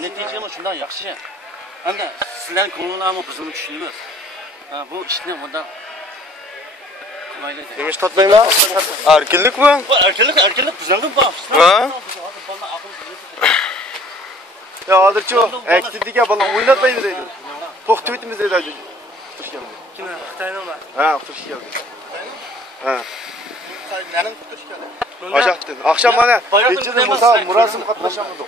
Neticemiz shundan yaxshi. Endi sizlarning ko'ngillarni bizning tushunamiz. Bu ishni bunda qilaylik. Nima ish tatmaylar? Erkinlik bu? Erkinlik bizlarga bor. Ha? Ya hozirchi aktivlikka bolam o'ynatmaydi deydi. To'xtab etimiz deydi. Xush keldi. Kim? Xitoynimi? Ha, xush keldi. Ha. Mening xush keldi. Aşaktın. Akşam bana geçirdim Murasim katlaşamadı.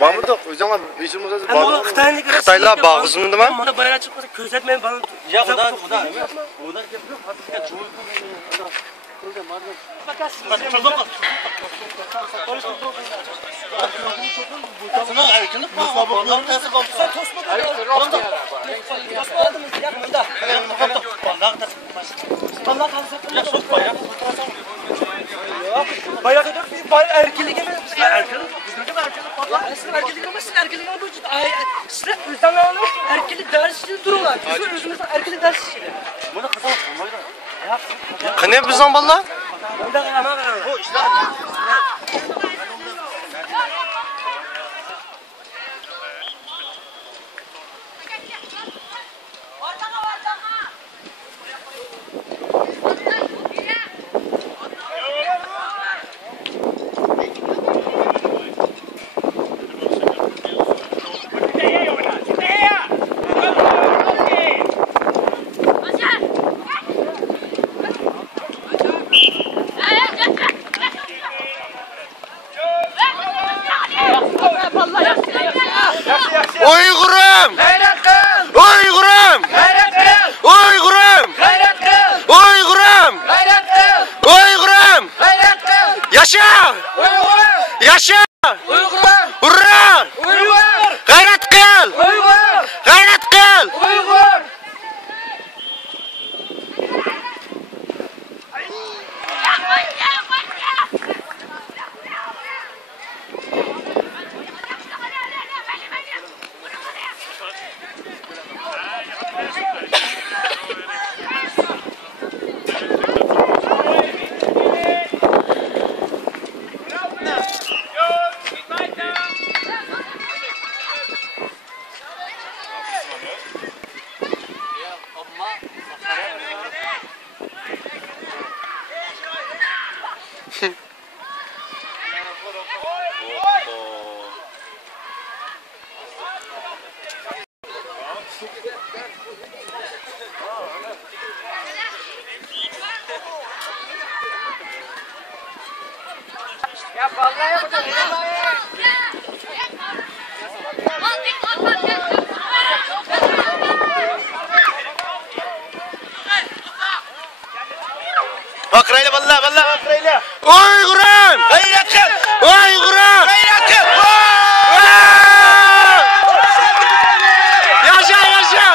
Bağımırdık. Hocamlar geçirmemiz lazım. Ama Xitaylar bağızmındı mı? Bana bayrağı çıkmadı. Közletmeyin bana. Ya udan emas. Udan yapıyor. Hatırga çoğu bayrak edip biz bayrak erkeklik emeyiz. Erkeklik emeyiz. Erkeklik emeyiz. Sizler özlemlerle erkeklik dersi dururlar. Biz özümüzden erkeklik dersi işleyelim. Bunu kazanmak olmaydı. Kane bizden balla? Onda ama bu işler Uygurum! Uygurum! Uygurum! Uygurum! Uygurum! Yaşa! Yaşa! Hurra! Gayret kıl! Gayret kıl! ya vallahi yapacağım. Bakrayla balla bakrayla. Uygurum! Gayret kıl! Uygurum! Gayret kıl! Yaşa yaşa!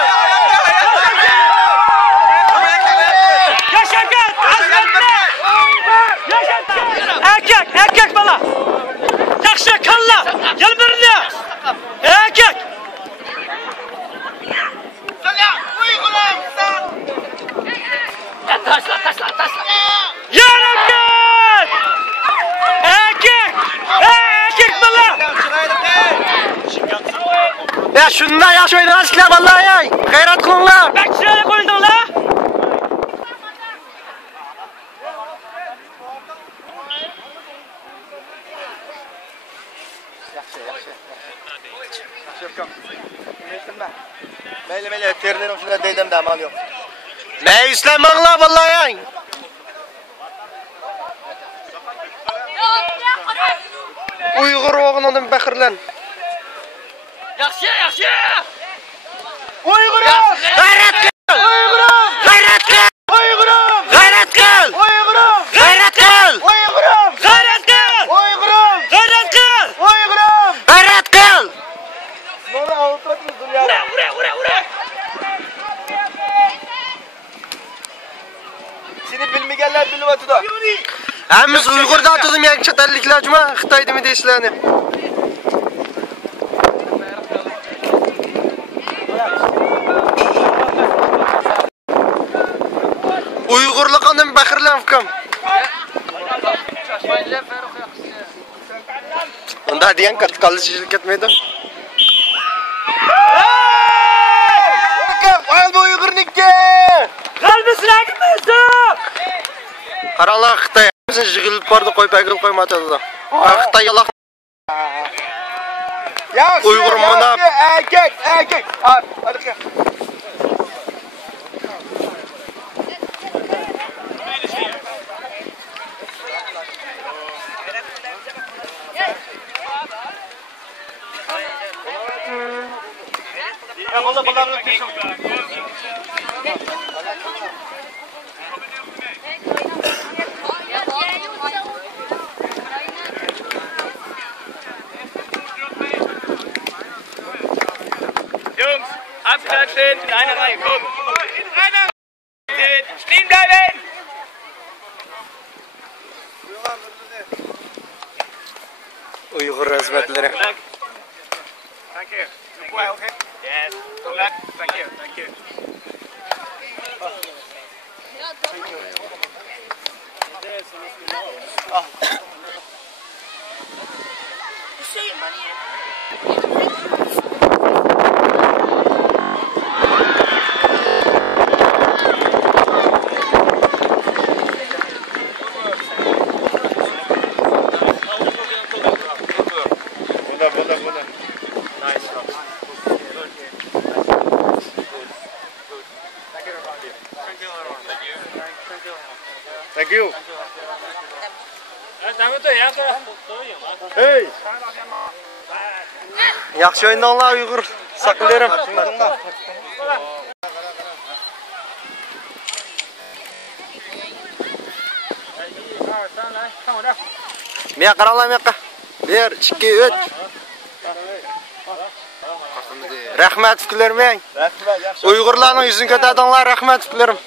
Yaşakat! Azmetli! Yaşakat! Erkek bala! Yakşı kalla! Gel birine! Erkek! Taşla! Yarabbi! Erkek! Erkek bala! Ya şunda yaş oynayasınlar vallahi ya. Gayret kılınlar. Bak şuraya koydun la! Meyle terlerim şuna deydem de amal yok. Ne İslam'la vallahi ya. Uygur oğlunun bakırlan. Yaxşı! Uygurum! Gayret kıl! Uygurum! Gayret kıl! Uygurum! Gayret kıl! Uygurum! Gayret kıl! Uygurum! Gayret kıl! Uygurum! Gayret kıl! Uygurum! Gayret kıl! Bana avutlatmışsın ya. Ura! Seni bilmeyenler bilip atıda. Hemiz Uygur'da atıdım yani çatallikler cuma Xitay'da mı deşlerini. Uygurluk anım bakırlan fıkam. La degan kallı şişilip ketmeydi. Ayol bu Uyg'urniki. Qalbisilarga bo'lsa. Qaranglar Xitoy. Biz jig'ilib bordi, qo'y pagil qo'ymadi. Xitoy yaloq. Uyg'ur manab. Erkek. Hadi gel. Ya vallahi balamını kesin. Jungs, abklatschen, in einer Reihe, komm. In einer Reihe. Stehen bleiben. Uyg'ur hizmetlari. Thank you. Well, okay. Yes. Good luck. Thank you. Thank you. Burada. Nice. Thank you. Hey. Yaxshi o'ynanglar Uyg'ur saqlarim. Men qaranglar men yoqqa. 1 2 3. Rahmat fikrlarim. Rahmat, yaxshi. Uyg'urlarning yuzini ko'tardinglar, rahmat fikrlarim.